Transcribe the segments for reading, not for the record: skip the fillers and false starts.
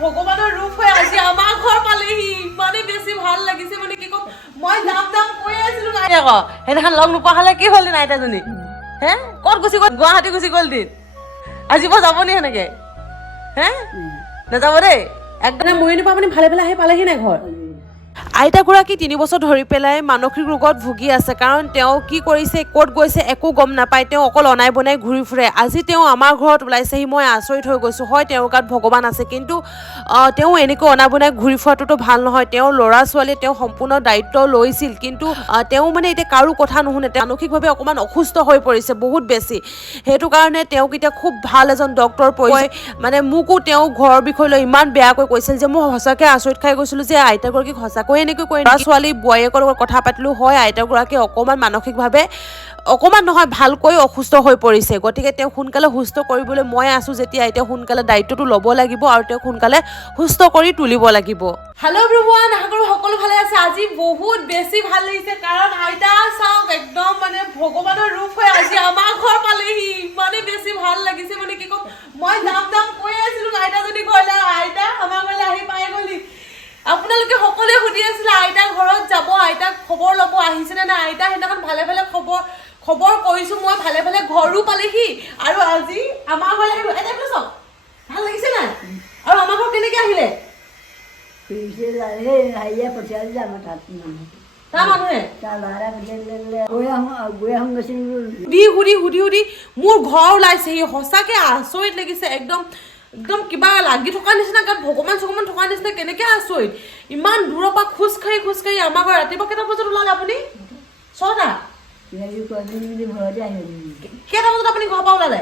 ভগৱানৰ ৰূপ হৈ আজি আমাৰ ঘৰ পালেহি ইমানে বেছি ভাল লাগিছে মানে কি কম মই যাম কৈ আছিলো নাই আকৌ সেইদিনাখন লগ নোপোৱা হ'লে কি হ'ল দিন আইতাজনী হে ক'ত গুচি গ'ল গুৱাহাটী গুচি গ'ল দিন আজি মই যাব নি সেনেকে হে নাযাব দেই একদম মৰি নোপোৱা আপুনি ভালে ভালে আহি পালেহি নাই ঘৰ আইতাগৰাকী 3 বছৰ ধৰি পেলাই মানসিক ৰোগত ভুগি আছে কাৰণ তেওঁ কি কৰিছে ক'ত গৈছে একো গম নাপায় তেওঁ অকল অনাই বনাই ঘূৰি ফুৰে আজি তেওঁ আমাৰ ঘৰত ওলাইছেহি মই আচৰিত হৈ গৈছোঁ হয় তেওঁৰ গাত ভগৱান আছে কিন্তু তেওঁ এনেকৈ অনাই বনাই ঘূৰি ফুৰাটোতো ভাল নহয় তেওঁ ল'ৰা ছোৱালীয়ে তেওঁ সম্পূৰ্ণ দায়িত্ব লৈছিল কিন্তু তেওঁ মানে এতিয়া কাৰো কথা নুশুনে তেওঁ মানসিকভাৱে অকণমান অসুস্থ হৈ পৰিছে বহুত বেছি সেইটো কাৰণে তেওঁক এতিয়া খুব ভাল এজন ডক্তৰ পৰিছে মানে মোকো তেওঁ ঘৰৰ বিষয় লৈ ইমান বেয়াকৈ কৈছিল যে মই সঁচাকৈ আচৰিত খাই গৈছিলোঁ যে আইতাগৰাকীক সঁচাকৈ এনেকৈ কৈ ল'ৰা ছোৱালী বোৱাৰীয়েকৰ লগত কথা পাতিলোঁ হয় আইতাগৰাকী অকণমান মানসিকভাৱে অকণমান নহয় ভালকৈ অসুস্থ হৈ পৰিছে গতিকে তেওঁক সোনকালে সুস্থ কৰিবলৈ মই আছোঁ যেতিয়া এতিয়া সোনকালে দায়িত্বটো ল'ব লাগিব আৰু তেওঁক সোনকালে সুস্থ কৰি তুলিব লাগিব হেল্ল' এভৰিৱান আশা কৰোঁ সকলো ভালে আছে আজি বহুত বেছি ভাল লাগিছে কাৰণ আইতা চাওক একদম মানে ভগৱানৰ ৰূপ হৈ আজি আমাৰ ঘৰ পালেহি ইমানে বেছি ভাল লাগিছে মানে কি কম মই যাম কৈ আছিলোঁ আইতাজনী ঘৰলৈ আইতা আমাৰ ঘৰলৈ আহি পাই গ'লি আপোনালোকে সকলোৱে সুধি আছিলে আইতা ঘৰত যাব আইতাক খবৰ ল'ব আহিছেনে নাই আইতা সেইদিনাখন ভালে ভালে খবৰ কৰিছোঁ মই ভালে ভালে ঘৰো পালেহি আৰু আজি আমাৰ ঘৰলৈ আহিব আইতা এইটো চাওক ভাল লাগিছে নাই আৰু আমাৰ ঘৰ কেনেকৈ আহিলে সুধি মোৰ ঘৰ ওলাইছেহি সঁচাকৈ আচৰিত লাগিছে একদম কিবা লাগি থকা নিচিনা গাত ভগৱান চগৱান থকা নিচিনা কেনেকৈ আচৰিত ইমান দূৰৰ পৰা খোজকাঢ়ি আমাৰ ঘৰ ৰাতিপুৱা কেইটা বজাত ওলালে আপুনি 6টা কেইটা বজাত আপুনি ঘৰৰ পৰা ওলালে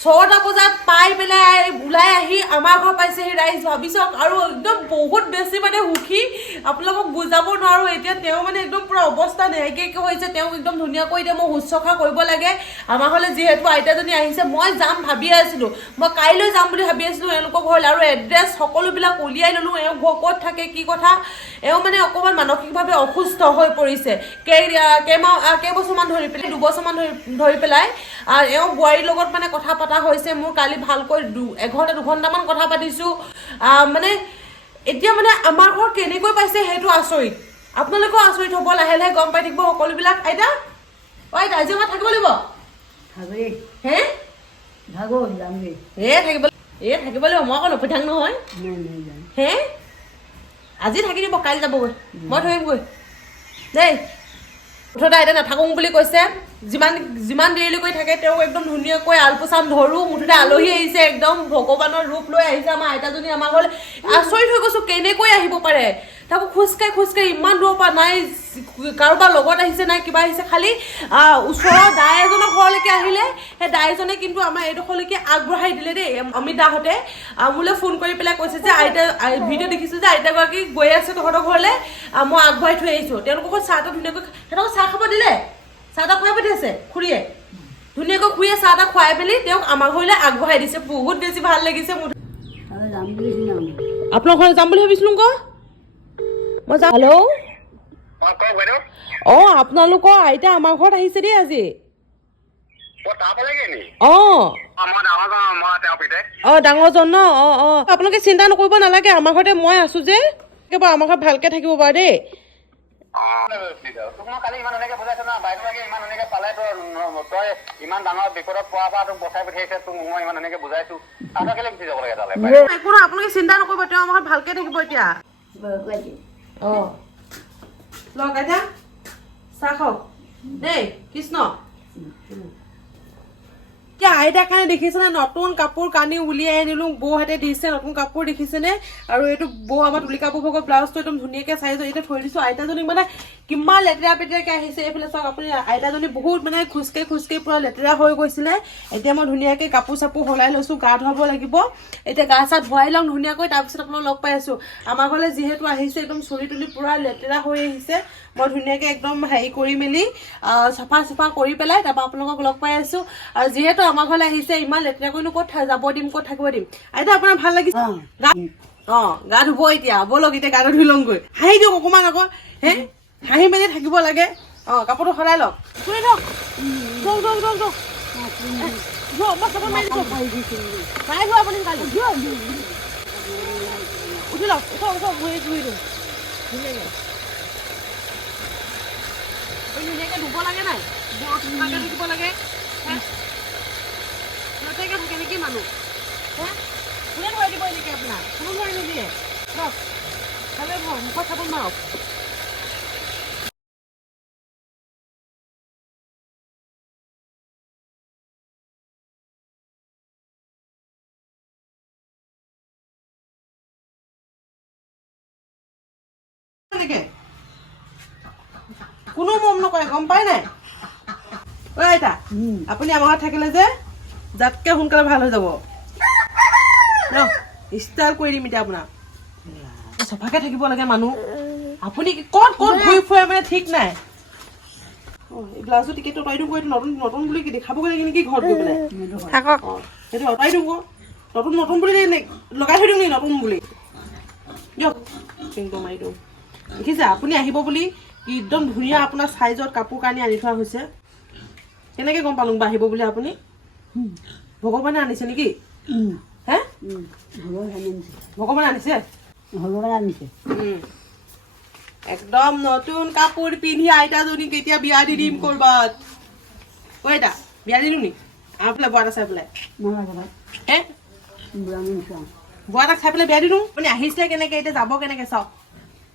6টা বজাত পাই পেলাই ওলাই আহি আমাৰ ঘৰ পাইছেহি ৰাইজ ভাবি চাওক আৰু একদম বহুত বেছি মানে সুখী আপোনালোকক বুজাব নোৱাৰোঁ এতিয়া তেওঁ মানে একদম পূৰা অৱস্থা নাইকিয়াকৈ হৈছে তেওঁক একদম ধুনীয়াকৈ এতিয়া মই শুশ্ৰূষা কৰিব লাগে আমাৰ ঘৰলৈ যিহেতু আইতাজনী আহিছে মই যাম ভাবি আছিলোঁ মই কাইলৈ যাম বুলি ভাবি আছিলোঁ এওঁলোকৰ ঘৰলৈ আৰু এড্ৰেছ সকলোবিলাক উলিয়াই ল'লোঁ এওঁ ঘৰ ক'ত থাকে কি কথা এওঁ মানে অকণমান মানসিকভাৱে অসুস্থ হৈ পৰিছে কেইবছৰমান ধৰি পেলাই 2 বছৰমান ধৰি পেলাই এওঁ বোৱাৰীৰ লগত মানে কথা পতা হৈছে মোৰ কালি ভালকৈ 1-2 ঘণ্টামান কথা পাতিছোঁ মানে এতিয়া মানে আমাৰ ঘৰ কেনেকৈ পাইছে সেইটো আচৰিত আপোনালোকেও আচৰিত হ'ব লাহে লাহে গম পাই থাকিব সকলোবিলাক আইতা আজি আমাৰ থাকিব লাগিব থাকিব লাগিব মই আকৌ নপঠিয়াং নহয় হে আজি থাকি দিব কাইলৈ যাবগৈ মই ধৰিমগৈ দেই মুঠতে আইতা নাথাকোঁ বুলি কৈছে যিমান দেৰিলৈকৈ থাকে তেওঁক একদম ধুনীয়াকৈ আলপৈচান ধৰোঁ মুঠতে আলহী আহিছে একদম ভগৱানৰ ৰূপ লৈ আহিছে আমাৰ আইতাজনী আমাৰ ঘৰলৈ আচৰিত হৈ গৈছোঁ কেনেকৈ আহিব পাৰে তাকো খোজকাঢ়ি ইমান দূৰৰ পৰা নাই কাৰোবাৰ লগত আহিছে নাই কিবা আহিছে খালি ওচৰৰ দাই এজনৰ ঘৰলৈকে আহিলে সেই দাইজনে কিন্তু আমাৰ এইডোখৰলৈকে আগবঢ়াই দিলে দেই অমিত দাহঁতে মোলৈ ফোন কৰি পেলাই কৈছে যে আইতা ভিডিঅ' দেখিছোঁ যে আইতাগৰাকী গৈ আছে তহঁতৰ ঘৰলৈ মই আগবঢ়াই থৈ আহিছোঁ তেওঁলোকক চাহটা ধুনীয়াকৈ সিহঁতক চাহ খাব দিলে চাহ খুৱাই পঠিয়াইছে খুৰীয়ে ধুনীয়াকৈ খুৰীয়ে চাহ খুৱাই পেলি তেওঁক আমাৰ ঘৰলৈ আগবঢ়াই দিছে বহুত বেছি ভাল লাগিছে মোৰ আপোনাৰ ঘৰলৈ যাম বুলি ভাবিছিলোঁ আকৌ মই যাম হেল্ল' আপোনালোকৰ আইতা আমাৰ ঘৰত আহিছে দেই আজি ডাঙৰজন ন আপোনালোকে চিন্তা নকৰিব নালাগে আমাৰ ঘৰতে মই আছো যে একেবাৰে আমাৰ ঘৰত ভালকে থাকিব পাৰে দেই আপোনালোকে চিন্তা নকৰিব তেওঁ আমাৰ ঘৰত ভালকে থাকিব এতিয়া লগ আইতা চাহ খাওক দেই কৃষ্ণ এতিয়া আইতাৰ কাৰণে দেখিছেনে নতুন কাপোৰ কানি উলিয়াই আনিলোঁ বৌহঁতে দিছে নতুন কাপোৰ দেখিছেনে আৰু এইটো বৌ আমাৰ তুলি কাপোৰ ভগৰ ব্লাউজটো একদম ধুনীয়াকৈ চাইজ এতিয়া থৈ দিছোঁ আইতাজনী মানে কিমান লেতেৰা পেতেৰাকৈ আহিছে এইফালে চাওক আপুনি আইতাজনী বহুত মানে খোজকাঢ়ি পূৰা লেতেৰা হৈ গৈছিলে এতিয়া মই ধুনীয়াকৈ কাপোৰ চাপোৰ সলাই লৈছোঁ গা ধুৱাব লাগিব এতিয়া গা চা ধুৱাই লওঁ ধুনীয়াকৈ তাৰপিছত আপোনালোক লগ পাই আছোঁ আমাৰ ঘৰলৈ যিহেতু আহিছে একদম চুলি তুলি পূৰা লেতেৰা হৈ আহিছে মই ধুনীয়াকৈ একদম হেৰি কৰি মেলি চাফা কৰি পেলাই তাৰপৰা আপোনালোকক লগ পাই আছোঁ আৰু যিহেতু আমাৰ ঘৰলৈ আহিছে ইমান লেতেৰাকৈনো ক'ত যাব দিম ক'ত থাকিব দিম আইতা আপোনাৰ ভাল লাগিছে গা ধুব এতিয়া ব'লক এতিয়া গাটো ধুই লওঁগৈ হাঁহি দিয়ক অকণমান আকৌ হে হাঁহি মেলি থাকিব লাগে কাপোৰটো সলাই লওক মই চাব মাৰি দিছোঁ মাৰি দিওঁ আপুনি কালি উঠি লওক ঘূৰি দিওঁ ধুনীয়াকৈ ধুব লাগে নাই ধুনীয়াকৈ ধুব লাগে সিহঁতেকে থাকে নেকি মানুহ কোনে ধুৱাই দিব এনেকৈ আপোনাৰ কোনো ধুৱাই নিদিয়ে ধৰক খালে মুখত চাব মাৰক কোনো মম নকৰে গম পাই নাই ঐ আইতা আপুনি আমাৰ ঘৰত থাকিলে যে যাতকে সোনকালে ভাল হৈ যাব ষ্টাইল কৰি দিম এতিয়া আপোনাক চফাকে থাকিব লাগে মানুহ আপুনি ক'ত ঘূৰি ফুৰে মানে ঠিক নাই এই ব্লাউজৰ টিকেটটো অঁতৰাই দিওঁ নতুন নতুন বুলি দেখাবগৈ লাগে নেকি ঘৰত গৈ পেলাই থাকক সেইটো অঁতৰাই দিওঁ নতুন বুলি লগাই থৈ দিওঁ নেকি নতুন বুলি দিয়ক পিংটো মাৰি দিওঁ দেখিছে আপুনি আহিব বুলি একদম ধুনীয়া আপোনাৰ চাইজত কাপোৰ কানি আনি থোৱা হৈছে কেনেকৈ গম পালোঁ বা আহিব বুলি আপুনি ভগৱানে আনিছে নেকি হে ভগৱানে আনিছে একদম নতুন কাপোৰ পিন্ধি আইতাজনীক এতিয়া বিয়া দি দিম কৰবাত ঐ আইতা বিয়া দি দিওঁ নি আপোনাৰ বোৱা এটা চাই পেলাই হে বোৱা এটাক চাই পেলাই বিয়া দি দিওঁ আপুনি আহিছিলে কেনেকৈ এতিয়া যাব কেনেকৈ চাওক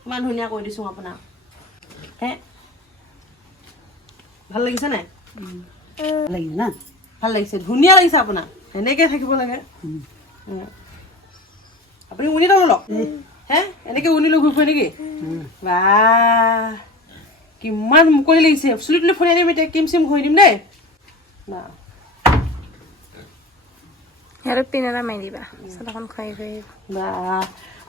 ইমান ধুনীয়া কৰি দিছোঁ আপোনাক হে ভাল লাগিছে নাই ভাল লাগিছে ধুনীয়া লাগিছে আপোনাক এনেকৈ থাকিব লাগে আপুনি উনি নলওক হে এনেকৈ উনি লৈ ঘূৰি ফুৰে নেকি বা কিমান মুকলি লাগিছে চুলি তুলি ফুৰি আনিম এতিয়া কিম চিম ঘূৰি দিম দেই বা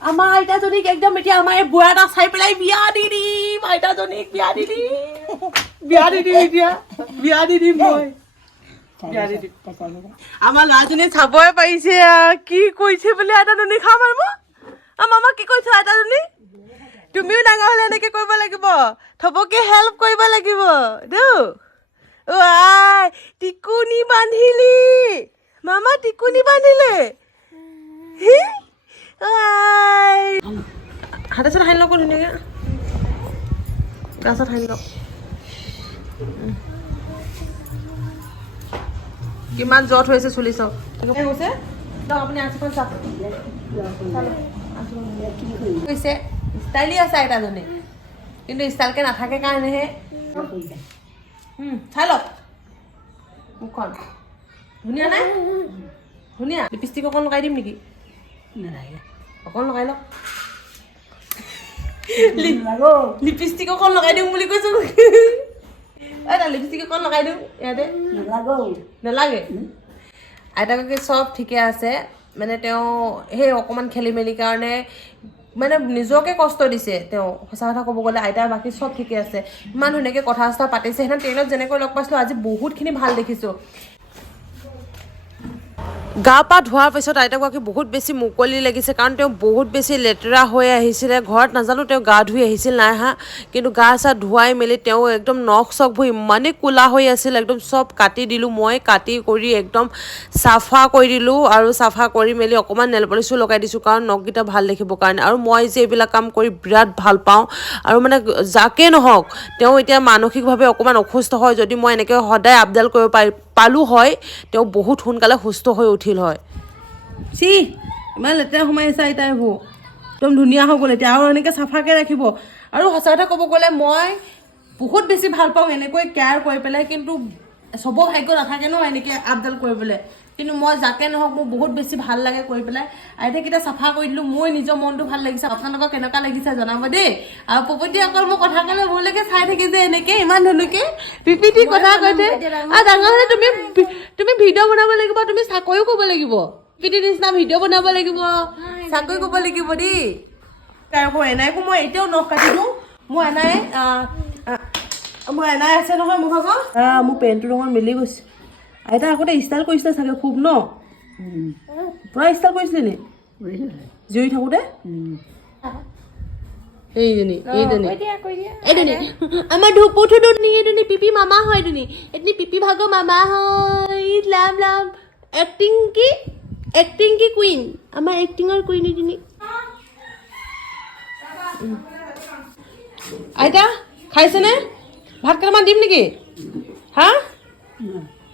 আমাৰ আইতাজনীক একদম এতিয়া আমাৰ এই বুঢ়া এটা চাই পেলাই বিয়া দি দিম আইতাজনীক বিয়া দি দিম এতিয়া বিয়া দি দিম মই আমাৰ ল'ৰাজনী চাবই পাৰিছে কি কৈছে বোলে আইতাজনী খাম আৰু মামা কি কৈছে আইতাজনী তুমিও ডাঙৰ হ'লে এনেকৈ কৰিব লাগিব থবকে হেল্প কৰিব লাগিব দেউ আই টিকুনি বান্ধিলি মামা টিকুনি বান্ধিলে হাতে চাতে সানি লওক ধুনীয়াকৈ গা চাত সানি লওক কিমান জট হৈছে চুলি চাওক হৈছে আপুনি আঁচুখন চাওক হৈছে ষ্টাইলি আছে আইতাজনী কিন্তু ষ্টাইলকৈ নাথাকে কাৰণেহে চাই লওক মুখখন ধুনীয়া নাই ধুনীয়া লিপষ্টিক অকণ লগাই দিম নেকি অকণ লগাই লওক লিপষ্টিক অকণ লগাই দিম বুলি কৈছোঁ এটা লিপষ্টিক অকণ লগাই দিওঁ ইয়াতে নালাগে আইতাকে চব ঠিকে আছে মানে তেওঁ সেই অকণমান খেলি মেলি কাৰণে মানে নিজকে কষ্ট দিছে তেওঁ সঁচা কথা ক'ব গ'লে আইতাৰ বাকী চব ঠিকে আছে ইমান ধুনীয়াকৈ কথা চথা পাতিছে সেইদিনা ট্ৰেইনত যেনেকৈ লগ পাইছিলোঁ আজি বহুতখিনি ভাল দেখিছোঁ গা পা ধোৱাৰ পিছত আইতাগৰাকী বহুত বেছি মুকলি লাগিছে কাৰণ তেওঁ বহুত বেছি লেতেৰা হৈ আহিছিলে ঘৰত নাজানো তেওঁ গা ধুই আহিছিল নাই হা কিন্তু গা চা ধুৱাই মেলি তেওঁ একদম নখ চখবোৰ ইমানেই ক'লা হৈ আছিল একদম চব কাটি দিলোঁ মই কাটি কৰি একদম চাফা কৰি দিলোঁ আৰু চাফা কৰি মেলি অকণমান নেল পলিচো লগাই দিছোঁ কাৰণ নখকেইটা ভাল দেখিবৰ কাৰণে আৰু মই যে এইবিলাক কাম কৰি বিৰাট ভাল পাওঁ আৰু মানে যাকে নহওক তেওঁ এতিয়া মানসিকভাৱে অকণমান অসুস্থ হয় যদি মই এনেকৈ সদায় আপডাল কৰিব পালোঁ হয় তেওঁ বহুত সোনকালে সুস্থ হৈ উঠিল হয় ইমান লেতেৰা সোমাই আছে আইতাই এইবোৰ একদম ধুনীয়া হৈ গ'ল এতিয়া আৰু এনেকৈ চাফাকৈ ৰাখিব আৰু সঁচা কথা ক'ব গ'লে মই বহুত বেছি ভাল পাওঁ এনেকৈ কেয়াৰ কৰি পেলাই কিন্তু চবৰ ভাগ্য নাথাকে ন এনেকৈ আপডাল কৰিবলৈ কিন্তু মই যাকে নহওক মোৰ বহুত বেছি ভাল লাগে কৰি পেলাই আইতাকেইটা চাফা কৰি দিলোঁ মই নিজৰ মনটো ভাল লাগিছে আপোনালোকক কেনেকুৱা লাগিছে জনাব দেই আৰু পপতি অকল মই কথা ক'লে মোৰলৈকে চাই থাকি যে এনেকৈ ইমান ধুনীয়াকৈ পিপিটি কথা কৈছে আৰু ডাঙৰ হ'লে তুমি ভিডিঅ' বনাব লাগিব তুমি চাকৰিও কৰিব লাগিব পিপিটি নিচিনা ভিডিঅ' বনাব লাগিব চাকৰি কৰিব লাগিব দেই এনাইকো মই এতিয়াও নখ কাটি দিওঁ মোৰ এনাই আছে নহয় মোৰ ভাগৰ মোৰ পেণ্টটোৰ লগত মিলি গৈছে আইতা আগতে ষ্টাইল কৰিছিলে চাগে খুব ন পুৰা ষ্টাইল কৰিছিলে নি জীয়ৰী থাকোঁতে এইজনী এইজনী আমাৰ ধুপুঠু দুনি এইজনী পিপি মামা হয় দুনি এজনী পিপি ভাগৰ মামা হয় লাম লাম এক্টিং কি কুইন আমাৰ এক্টিঙৰ কুইন এইজনী আইতা খাইছেনে ভাত কেইটামান দিম নেকি হা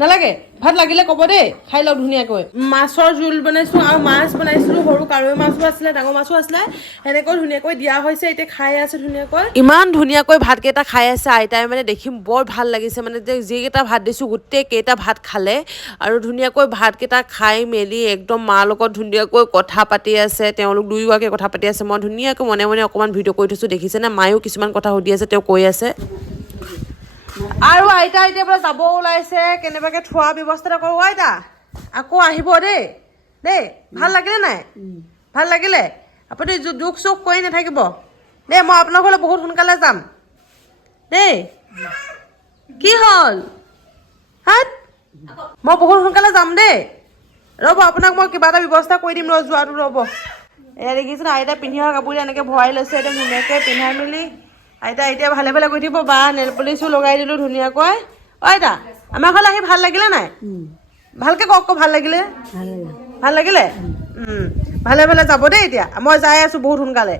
নালাগে ভাত লাগিলে ক'ব দেই খাই লওক ধুনীয়াকৈ মাছৰ জোল বনাইছোঁ আৰু মাছ বনাইছিলোঁ সৰু কাৰৈ মাছো আছিলে ডাঙৰ মাছো আছিলে সেনেকৈ ধুনীয়াকৈ দিয়া হৈছে এতিয়া খাই আছে ধুনীয়াকৈ ইমান ধুনীয়াকৈ ভাতকেইটা খাই আছে আইতাই মানে দেখি বৰ ভাল লাগিছে মানে যে যিকেইটা ভাত দিছোঁ গোটেইকেইটা ভাত খালে আৰু ধুনীয়াকৈ ভাতকেইটা খাই মেলি একদম মাৰ লগত ধুনীয়াকৈ কথা পাতি আছে তেওঁলোক দুয়োগৰাকীয়ে কথা পাতি আছে মই ধুনীয়াকৈ মনে মনে অকণমান ভিডিঅ' কৰি থৈছোঁ দেখিছেনে মায়েও কিছুমান কথা সুধি আছে তেওঁ কৈ আছে আৰু আইতা এতিয়া বোলে যাব ওলাইছে কেনেবাকৈ থোৱা ব্যৱস্থা এটা কৰোঁ আইতা আকৌ আহিব দেই ভাল লাগিলে নাই ভাল লাগিলে আপুনি দুখ চুখ কৰি নাথাকিব দেই মই আপোনাৰ ঘৰলৈ বহুত সোনকালে যাম দেই কি হ'ল হাত মই বহুত সোনকালে যাম দেই ৰ'ব আপোনাক মই কিবা এটা ব্যৱস্থা কৰি দিম যোৱাটো ৰ'ব এয়া দেখিছেনে আইতা পিন্ধি অহা কাপোৰ এনেকৈ ভৰাই লৈছে একদম ধুনীয়াকৈ পিন্ধাই মেলি আইতা এতিয়া ভালে ভালে গৈ থাকিব বা নেল পলিচো লগাই দিলোঁ ধুনীয়াকৈ আইতা আমাৰ ঘৰলৈ আহি ভাল লাগিলে নাই ভালকৈ কওক ভাল লাগিলে ভাল লাগিলে ভালে ভালে যাব দেই এতিয়া মই যাই আছোঁ বহুত সোনকালে